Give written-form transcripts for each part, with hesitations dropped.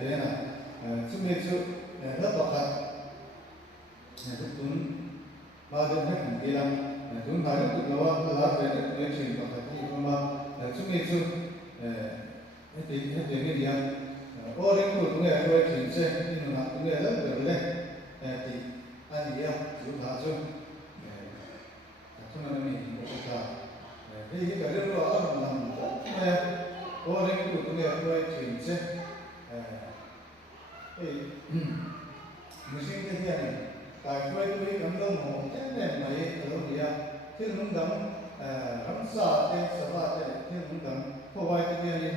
thế là chúng mình chịu rất là thật chúng chúng ba đứa hết một kỳ làm chúng ta rất là lo về cái chuyện và thật thì không mà chúng mình chịu hết tiền cái gì ô đến cuối chúng mình rồi chuyển xe nhưng mà chúng mình rất là lên thì anh gì chú thả xuống chúng mình cũng thả thì cái điều đó là ô đến cuối chúng mình rồi chuyển xe thì mình xin cái gì này tại quê tôi cảm động hồ chắc là mấy ở đâu vậy thiên hướng đấm rắn sả tên sả ba tên thiên hướng đấm phô vai cái gì này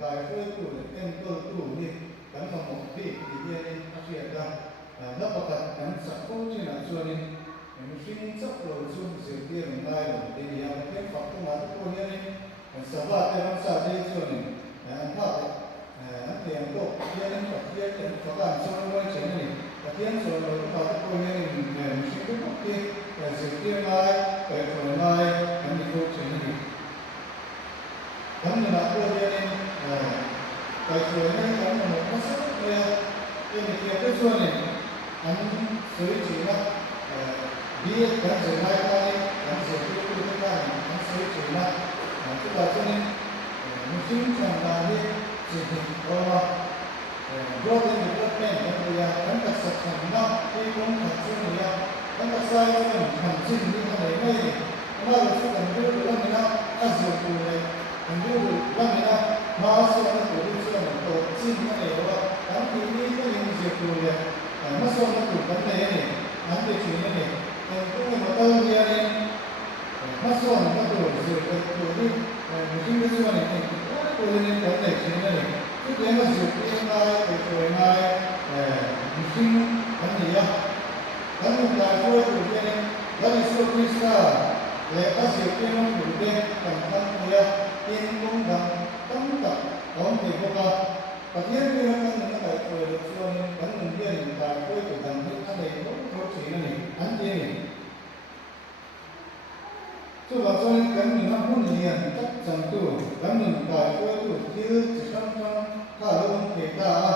tại quê tôi em tôi đi cắn vào một vị thì kia đi phát hiện ra nó có thật cắn sả phố trên là xuân đi mình xin sắp rồi xuân sự kia mình tay rồi thì cái phật không nói cô nhớ đi sả ba tên rắn sả tên xuân này anh phát anh tiền độ kia đến phật kia đến phật làm xuân quay chuyển này thiên số rồi có các cô nghe mình sẽ biết học kia sự kia mai phải phổi mai anh đi cô chuyển gì thấm là cô nghe nên phải phổi này có một cái sắc cái này kia cái xuân này anh xử chỉ là biết cái sự mai cái anh xử cái này anh xử chỉ là tức là cho nên mình xin rằng là đi sự tình đó do the development of the construction now people consume the emphasize and continue to make another second do running up as you do it and do running up mass and production of chin and a and the need to use it to the muscle to contain and the chin and doing a whole year muscle and the machine is running in the connection cái mà dự kiến này thì rồi này mình cái gì á cái mình làm thôi thì cái này cái này số Krista là cái dự kiến nó đủ để thành công kia tiên công bằng tâm tập ông thì có cả và thiên nhiên nó là cái rồi được cho nên cái mình kia mình làm thôi thì thành cái này cũng có chỉ này anh kia này cho vào cho nên cái mình nó muốn liền chắc chắn tu cái mình làm thôi thì chỉ trong ta luôn thì ta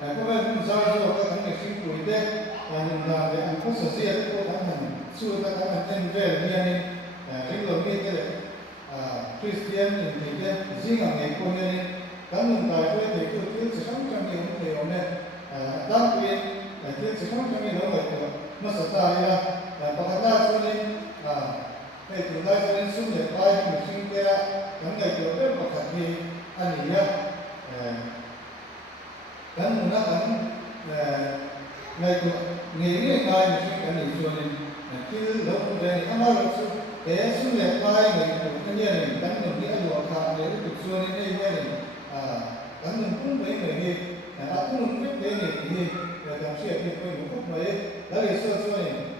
có vẻ như sao cho các thằng này sinh tuổi đấy mình làm để ăn có sở sĩ của các thằng xưa các thằng trên về như này cái người kia cái Christian thì cái riêng ở ngày cô nên các mình tại quê thì cứ sẽ sống trong nhiều người hôm nay đặc biệt cứ sẽ sống trong nhiều người của nó sẽ tại có khả năng cho nên cái từ đây cho nên xuống để vai mình sinh kia những ngày của rất là thật thì anh nghĩ kan muna kan ngai tu ngiri ngai mesti kan itu ni kil lo dari amal su su le pai ngai tu kan dia ni kan ni alu kha dari tu su ni dia ni kan pun bai ngai ni aku mungkin dia ni kan sia dia pun mungkin bai dari su ni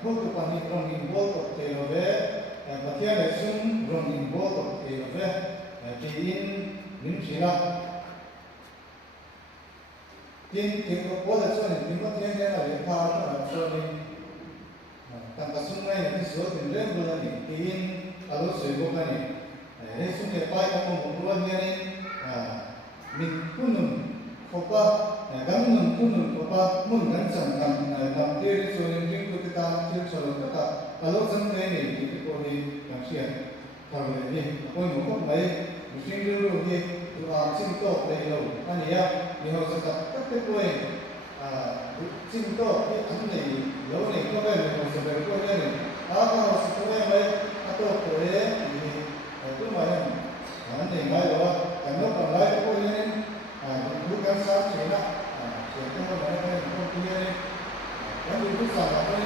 ko tu pan ni rong ni bol ko te lo ve patia le sum rong ni bol ko te lo ve ti in nim sila tiên có bố là cho nên tiên có tiên cái là để pha là cho nên tăng cả xung quanh cái số tiền rất là nhiều tiên ở đó sử dụng cái này để xung quanh bay có một luôn như này mình cũng nằm không qua gắn mình cũng nằm không qua muốn gắn sản phẩm làm tiền cho nên riêng của kita chưa cho được tất cả ở đó xung quanh này thì cô đi làm chuyện thảo luận đi tôi muốn có mấy một sinh lưu đi sinh tốt đầy đủ anh ấy nhiều sẽ tập các cái quê sinh tốt cái anh này lâu này có vẻ là một sự việc quê này có sự quê mấy các tổ quê thì cứ mà anh này nói đó cả nước còn lại quê nên lúc ăn sáng chỉ là chỉ có nói cái con kia này cái gì cũng sợ là cái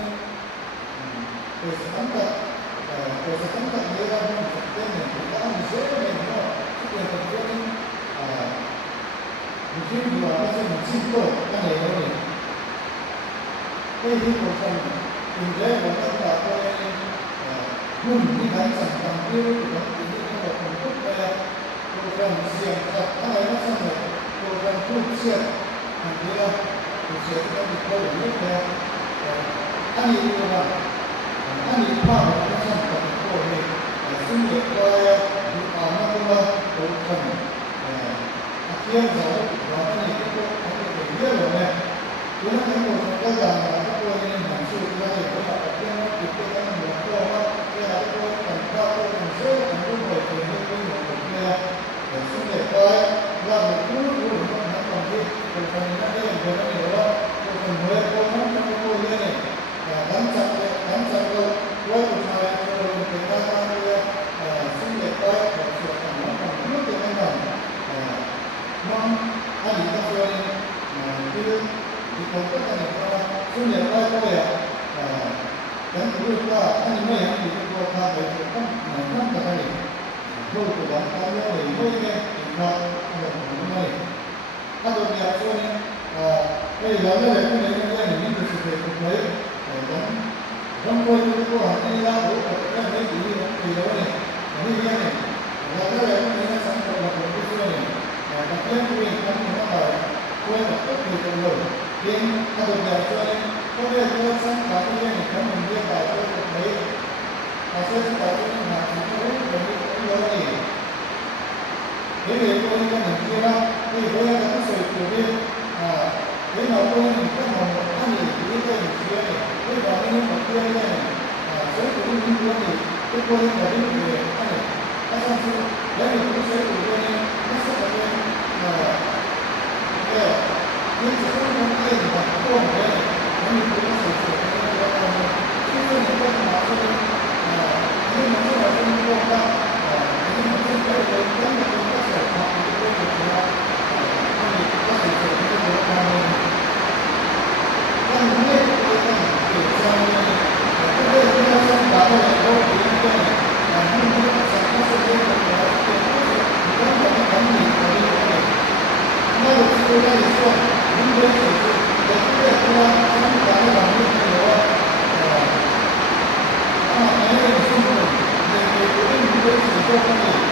tôi sẽ tắm tận như là một cái này cũng có một số cái này nó cái này cũng có mình chỉ là cái gì mình xin tốt cái này thôi cái gì cũng cần mình dễ mà tất cả tôi muốn đi đánh sản phẩm yêu của nó thì những cái vật phẩm tốt đây tôi cần xiềng thật cái này nó xong rồi tôi cần phun xiềng hàng kia tôi sẽ có một câu ở nước đây anh nhìn được không anh nhìn qua cái sản phẩm của mình xin được coi nó cũng tôi cần tiên giáo và cái này cái bộ cái này biết rồi này chúng nó cái một cơ bản là cái cô nên làm sự ra thì có là tiên nó thì cái một cô nó cái là cô cần cao cô cần số cần đúng rồi thì nên cái một kia để xuống để coi là một cú cú nó còn đi còn phần nó đây là nó nhiều đó phần mới cô nó trong cô như này gắn chặt cô quay một thời rồi người ta đang xuống để coi và sự phản nó còn nước từ anh đồng mong anh ta rồi cứ thì còn tất cả những cái xuống để coi cô vậy gắn cú qua anh mới anh thì cô ta phải không không cả này thôi của bạn ta nhớ để nuôi cái mà một này các đồng nghiệp cho nên đây là cái này cái này những cái sự việc cũng thấy trong quay cái cô hỏi anh ra bố cái này gì đó này như thế này là cái này cái này sản phẩm là một cái này đặc biệt quyền không nó bảo quên là tất cả mọi người nên các đồng nghiệp cho nên có thể tôi sản phẩm cái này có mình biết bài tôi cũng thấy và sẽ sản phẩm cái này là chúng tôi cũng có này thế thì tôi cho mình kia đó thì tôi là cái sự của bên thế nào tôi mình có một cái gì thì cái gì kia này cái đó nó một kia này số của những cái này cái tôi là cái người cái này các sản phẩm đấy là cái số của bên này nó sẽ là bên những cái số của cái này là tôi ở đây nó mình cũng sử dụng cái đó là cái này cái mà tôi nhưng mà cái là tôi không có nhưng mà cái đấy là cái mà tôi có thể học được cái việc là có thể sử dụng cái đó là cái này cái này để cho cái đây chúng ta xem bảo là có cái này nhưng mà cái sản phẩm sẽ được là cái đó là cái vấn đề của cái này nó được tôi đây là những cái sử dụng để cái chúng ta sáng tạo là những cái đó cái này không được để cái những cái sử dụng cái này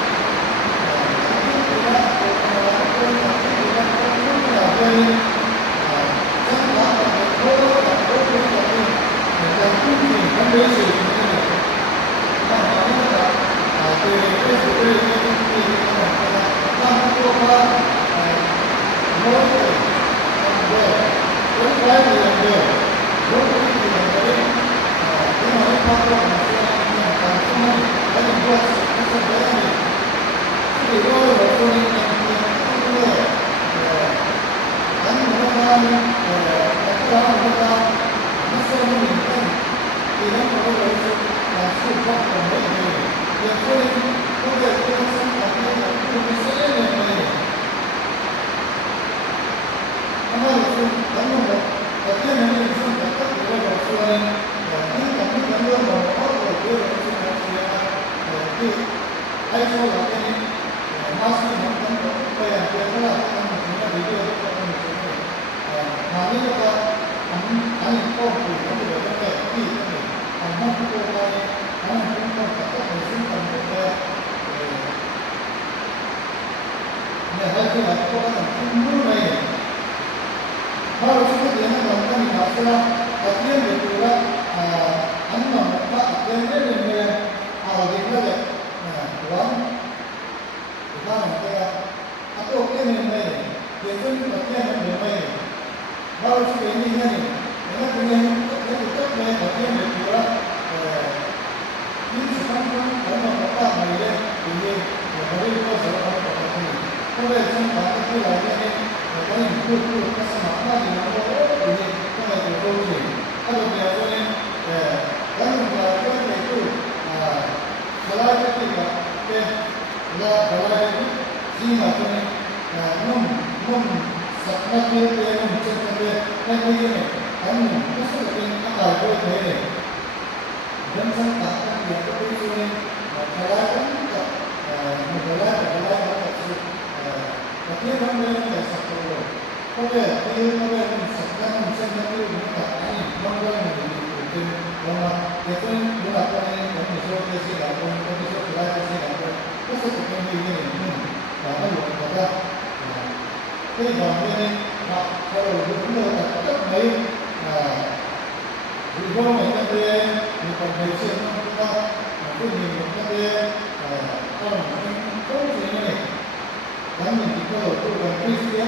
咱们这个这个这些，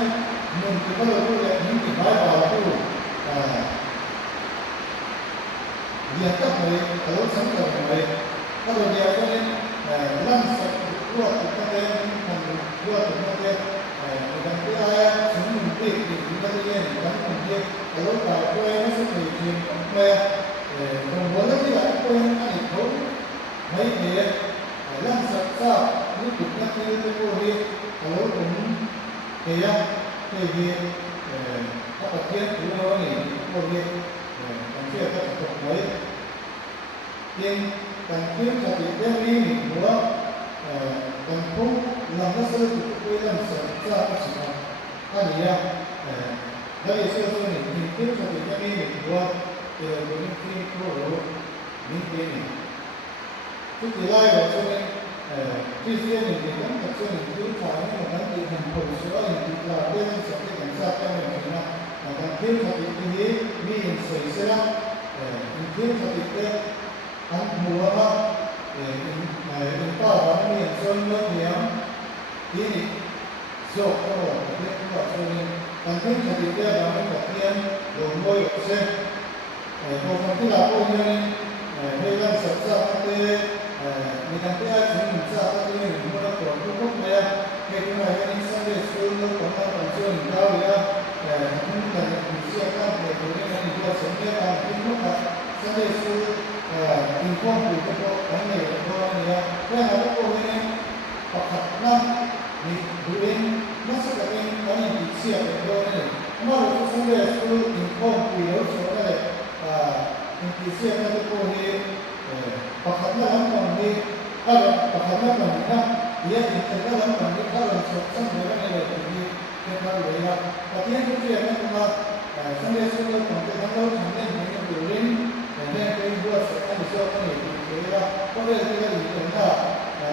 这个这个民警来保护严格的流程的为，那个也说呢，让如果那个如果那个那个哎，从民地那个也咱们这流搞出来那是可以从我那个来说那里头没别让实在你读那个这个的，流程这样这些他把天读了你过去感谢他读没。nhưng cần kiếm cho việc đem đi mình của cần không làm nó sơ thì tôi làm sợ ra cái sự này anh nghĩ ra đây là sơ mình kiếm cho việc đem đi mình của từ những phim của những phim này trước thì lai vào cho nên khi xưa mình thì vẫn tập trung mình kiếm phải những một vấn đề thành khổ sữa thì là bên sẽ cái cảnh sát cho mình là cần kiếm cho việc như thế mình xảy ra mình kiếm cho việc anh mua nó để ta bán miệng sơn nước miếng thì dọc cái bộ cái của cho nên anh thích là đi theo đó cái tiên đồ môi ở trên còn phần thứ là ôn nên đây là sản xuất cái mình đang cái chúng mình ra cái mình mua được của Trung Quốc này cái này cái sản xuất sơn nước còn đang còn chưa mình cao thì không cần mình sẽ các để đối với mình mua sản xuất là Trung Quốc là sản xuất inform từ cái cái này này cái là cái câu này hoặc thật năng thì đối với nó sẽ là cái này thì xịt cái câu này mà nó sẽ là cái inform từ đó số này thì xịt cái câu này hoặc thật là lắm còn đi hoặc thật là còn đi thì thật là lắm còn đi các lần số xong rồi cái này là thì cái câu đấy là và tiếng cái chuyện nó cũng là xong rồi số còn cái thằng đâu thằng này nó biểu lên nên cái vừa sẽ có một số cái này thì cái có thể cái gì chúng ta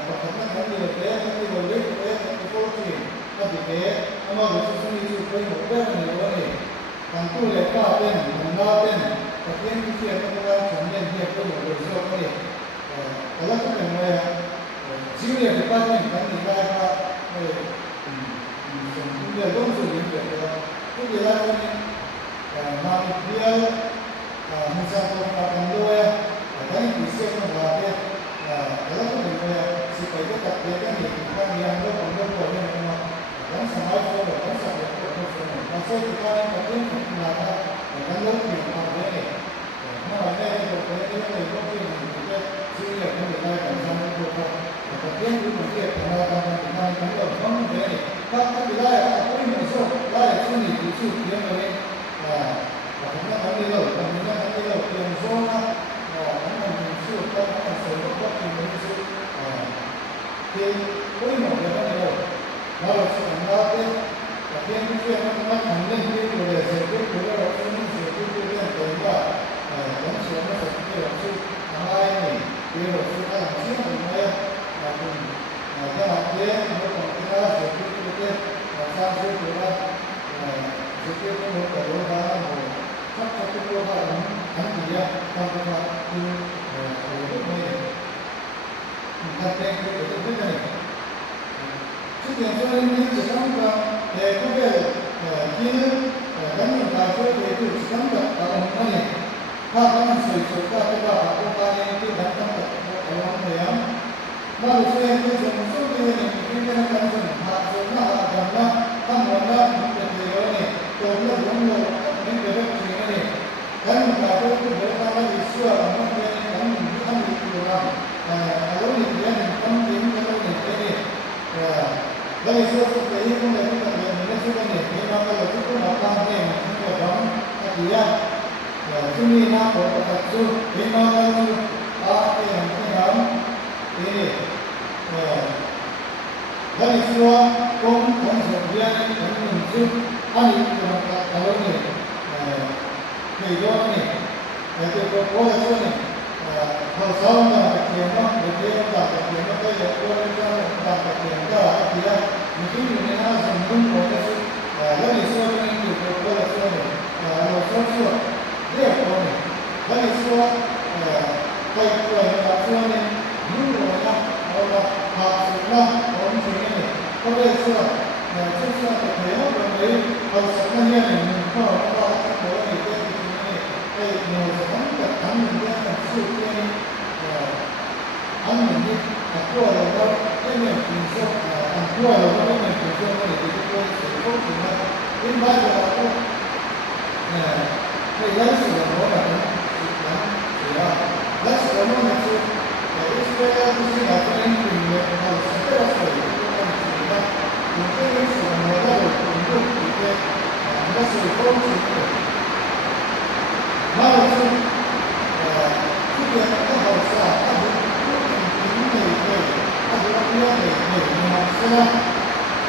có khả năng cái điều đấy cái điều đấy cái câu chuyện cái gì đấy mà mình sẽ suy nghĩ về một cái này này thằng tu lệ cao tên thằng đa tên cái chuyện cái chuyện nó đang chuyển đến hiện cái một cái số cái này cái đó cái này chỉ là cái ba cái cái gì ra chúng ta không sử dụng được cái gì là mà mình misalnya kalau pendua dari bisa mengalir kalau pendua supaya tetap dia kan yang lo pendua yang dan sama itu dan sama itu masa kita yang penting nada dan lo yang ada ni mana ada yang berkaitan dengan itu sih yang kita dan sama itu tapi yang mungkin karena lo pun ni kalau kita apa yang masuk lah itu ni itu yang ni karena kami lo yang zona karena muncul karena sebab muncul thì với một cái vấn đề đó là sự cảnh báo đấy và khi cái chuyện nó khẳng định cái chủ đề giải quyết của lao động những giải quyết của liên tới là đánh số nó sẽ cái luật sư hai này cái luật sư ta làm trước mình đây là cùng cái học thế nó còn cái ta giải quyết cái là sao giải quyết ra giải quyết cái một cái đó là sắp cho cái cơ hội thắng gì á trong cái hoạt động của nước này thật tên cái quyết này trước tiên cho nên những sự sáng tạo để có thể khi đánh nhận tài phối về sự sáng tạo ở ông này ta có một sự sự ta cái bảo của ta nên cái đánh sáng tạo ở ông này á mà được xem cái sự số cái này cái này là sự hạ xuống là giảm là tăng nguồn là những cái điều này tôi nó giống như những cái việc gì này đánh nhận tài phối của ta là gì xưa là nó cái đánh nhận cái ăn được nhiều lắm ở lúc này thì anh không tính cái lúc này cái này đây là số cái không phải cái này mình sẽ cái này cái nó là cái nó tăng thêm những cái đó cái gì á chúng mình nó có tập trung cái nó là cái đó thì đây là số cũng không sử dụng cái mình giúp anh ấy cũng là cái lúc này thì đó này cái có là số này hồi sau là cái tiền nó để là cái tiền nó đây là tôi cho là cái tiền đó là thì là mình cứ nhìn nó dùng đúng của cái sự đó là số cái nhiều cái là số này là số số rất là nhiều đó là số cái là số này những người đó là họ sự đó họ những cái này có đây số เอาสักนั่นเนี่ยมันก็ก็โดยที่เป็นไอ้หน่วยสังกัดทำอย่างเงี้ยสู้เป็นอันนี้ตัวเราก็ไม่เหมือนคุณชอบอันตัวเราก็ไม่เหมือนคุณชอบไม่ได้ที่ตัวสุดก็คือว่าเป็นบ้านเราก็ในลักษณะของเราเนี่ยสุดนะสุดละลักษณะของเราคืออิสราเอลที่สิ่งที่เป็นอยู่เนี่ยเราสังเกตว่าสุดก็คือสุดละคุณเป็นสุดของเราคุณก็คือเราสุดก็คือมาเราสุดที่เดียวกันเราสร้าง Masalah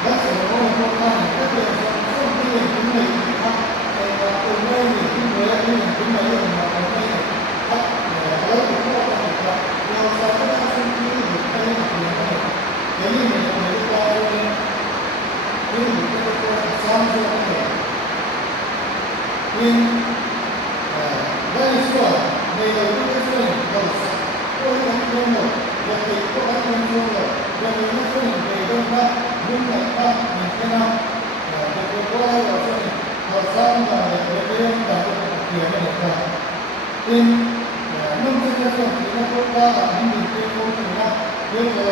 dan semua orang kita semua kita punya kita punya ini punya ini kalau kita yang satu langsung ini ini kita ini sama ini dari semua dari kita semua kalau orang yang jadi orang yang semua yang ini semua Kita bukan kita berdoa untuk bersama dan berdoa dan berdoa. In mungkin kita berdoa ini kita kita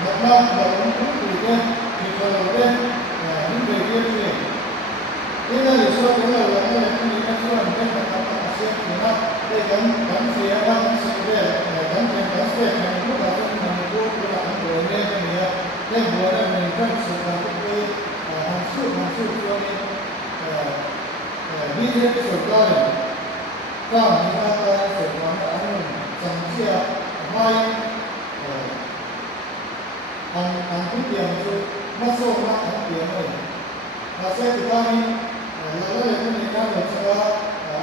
dapat beruntung juga kita boleh ini dia. Kita bisa berdoa dan kita semua kita dapat hasil kita dengan siapa saja dan siapa yang kita nên vừa là mình rất sự là cái hàng suốt cho nên như thế sự coi có những cái sự quán đã chẳng chia hai hàng cái tiền chứ mất số mất hàng tiền rồi và sẽ từ ta đi là cái này ta được cho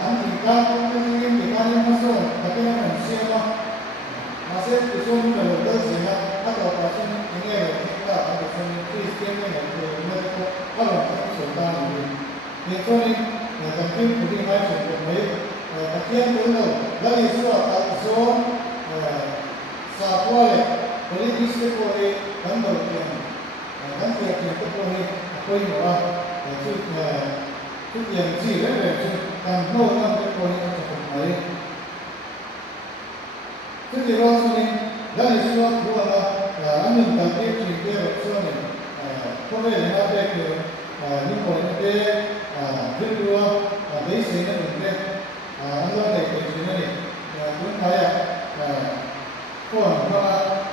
ăn thì ta cũng cái thì ta đi mất số và cái này mình chia mà sẽ từ số mình được đơn giản là bắt đầu vào trong những ngày kita ada Kristen yang mereka kalau sultan ini, itu ni mungkin mungkin macam tu, bagian dulu dari suatu sahaja politis itu boleh gambar dan itu boleh apa yang itu yang jiran itu kan orang itu boleh macam mana, jadi orang ini dari suatu Anong dati kita soalnya, kalau yang ada itu, ni kalau itu berdua, dari sini nanti, anda dari sini ni, pun kaya, pun kalau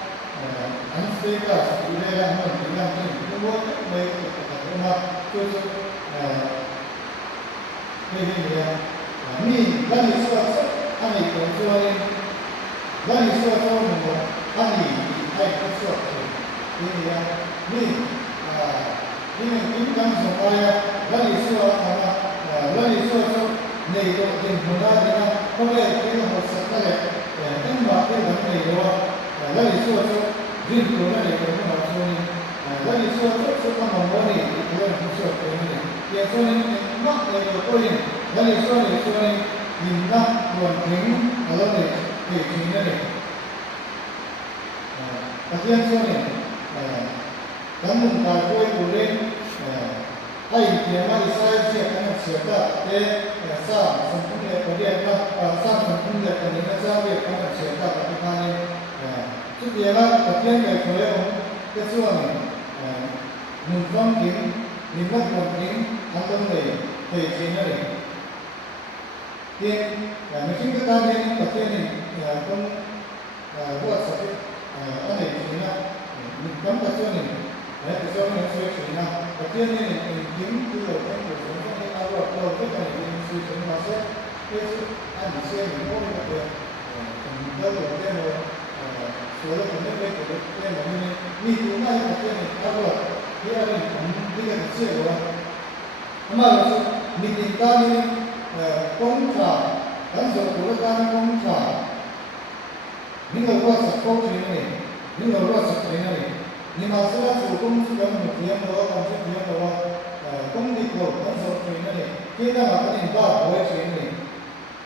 anspeka, sudah yang mana tinggal ni, semua baik rumah tu, ini dia, ni dari suatu, ani konsumen, dari suatu mana, ani hay có sự thì mình cũng đang dùng coi là lý do là lý do cho này độ tiền của nó thì nó không lẽ cái là một sự là cái mà cái vấn đề đó là lý do cho riêng của nó này cũng là cho nên là lý do cho con mong muốn này thì là lý do của nó này thì cho nên mắc này của tôi là lý do này cho nên mình đang hoàn thành ở đó này thì nó này Bagian sini, kamu tak boleh hai dia mari saya siapkan siapa sah sempurna kemudian sah sempurna kemudian saya siapkan siapa kemudian itu dia lah bagian yang boleh kecuali mungkin lima mungkin atau lebih sehingga dia mungkin kita ni bagian ni pun buat sakit ada di sana, bukan pasal ni, pasal ni saya cina. Tapi ni mungkin tu orang tu ni kalau kita ni susun masa, itu ada saya ni pun ada. Kalau dia soal ni kita ni tu mana pasal ni kalau dia ni dia kecil orang. Amal ni kita ni kongsa, dan sekolah kan kongsa. Ni orang sekolah ni, ni orang sekolah ni. Ni masalah hukum sudah mungkin orang macam dia orang komunikasi dan sekolah ni. Kita akan ingat boleh ni.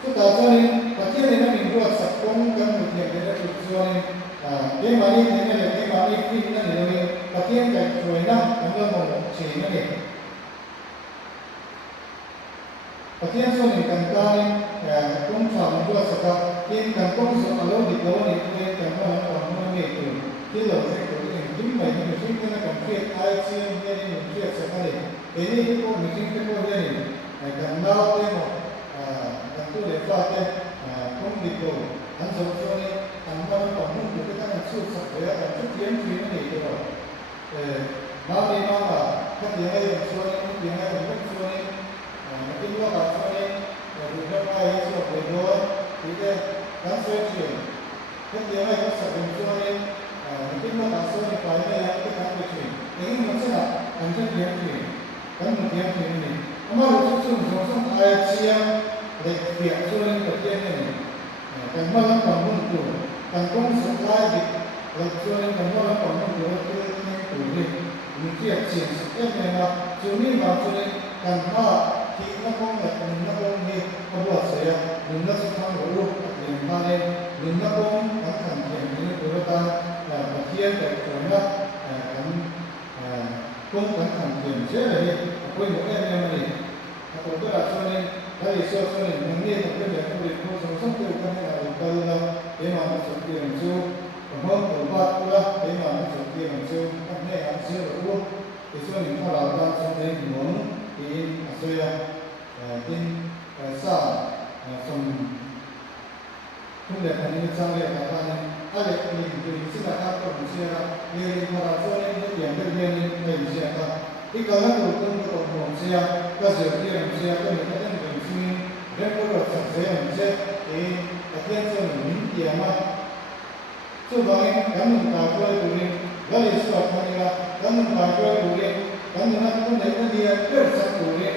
So dasar ni, bagian ni kami buat sekolah kan mungkin dia tujuan ni. Dia mari ni, dia mari ni ni. Patien cái rồi na cảm ơn một chỉ nó đi Patien số này cần cái cũng chọn một cái sự thật nhưng cần công sự ở lâu thì lâu thì cái cần có một cái nghề từ cái lời sẽ của cái chính mình mình chính cái cần thiết ai xin cái này mình thiết sẽ cái này cái cô mình chính cái cô này cần đau cái một cần tu để pha cái công việc của anh sống cho nên anh có còn muốn được cái năng suất sạch để anh chút kiếm gì nó nghề rồi nói đi nói là các tiếng ấy mình xua lên các tiếng ấy mình mất xua lên cái lúc nào xua lên thì nó ai ấy xua về đó thì cái gắn xua chuyển các tiếng ấy có sạch mình xua lên cái lúc nào xua thì phải đây cái gắn về chuyển cái nó sẽ là anh rất kiếm chuyển gắn một kiếm chuyển này mà lúc xua xua xua xua ai chia để việc xua lên đầu tiên này càng mất nó còn muốn tủ càng công sự lai thì lực xua lên càng mất nó còn muốn tủ tủ đi mình việc chuyển sự này là chiều ní vào cho nên càng hoa khi nó không là mình nó không như có bọt sẽ mình nó sẽ không có luôn thì mà nên mình nó không các thành tiền như của ta là kia để của nó cũng các thành tiền chế là đi quên một em này tôi có đặt cho nên đây là cho nên mình nghe một cái việc không được không sống sót từ cái này là từ đâu để mà nó thực hiện siêu không từ ba qua để mà nó thực hiện siêu các này ăn siêu được luôn thì cho nên họ làm ra cho nên muốn thì xây tin sao phần không đẹp là những trang liệu các bạn ai để mình từ sự là các cộng chia như họ làm cho nên những điểm tự nhiên mình chia ra cái câu nói đầu tiên của tổng thống chia các dự kiện chia các những cái mình suy rất có được sản xuất mình chia thì các thiên cho mình điểm mà cho vậy các mình tạo ra được cái đó là sự thật là các mình tạo ra được cái các mình không thấy cái gì rất là đủ cái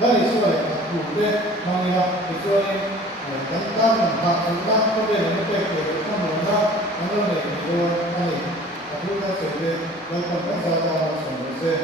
đó là sự thật đủ cái mà mình làm thì cho nên chúng ta mình học chúng ta không để nó bị cái không muốn ra nó để cái đồ này chúng ta sẽ về và còn các gia đình sản xuất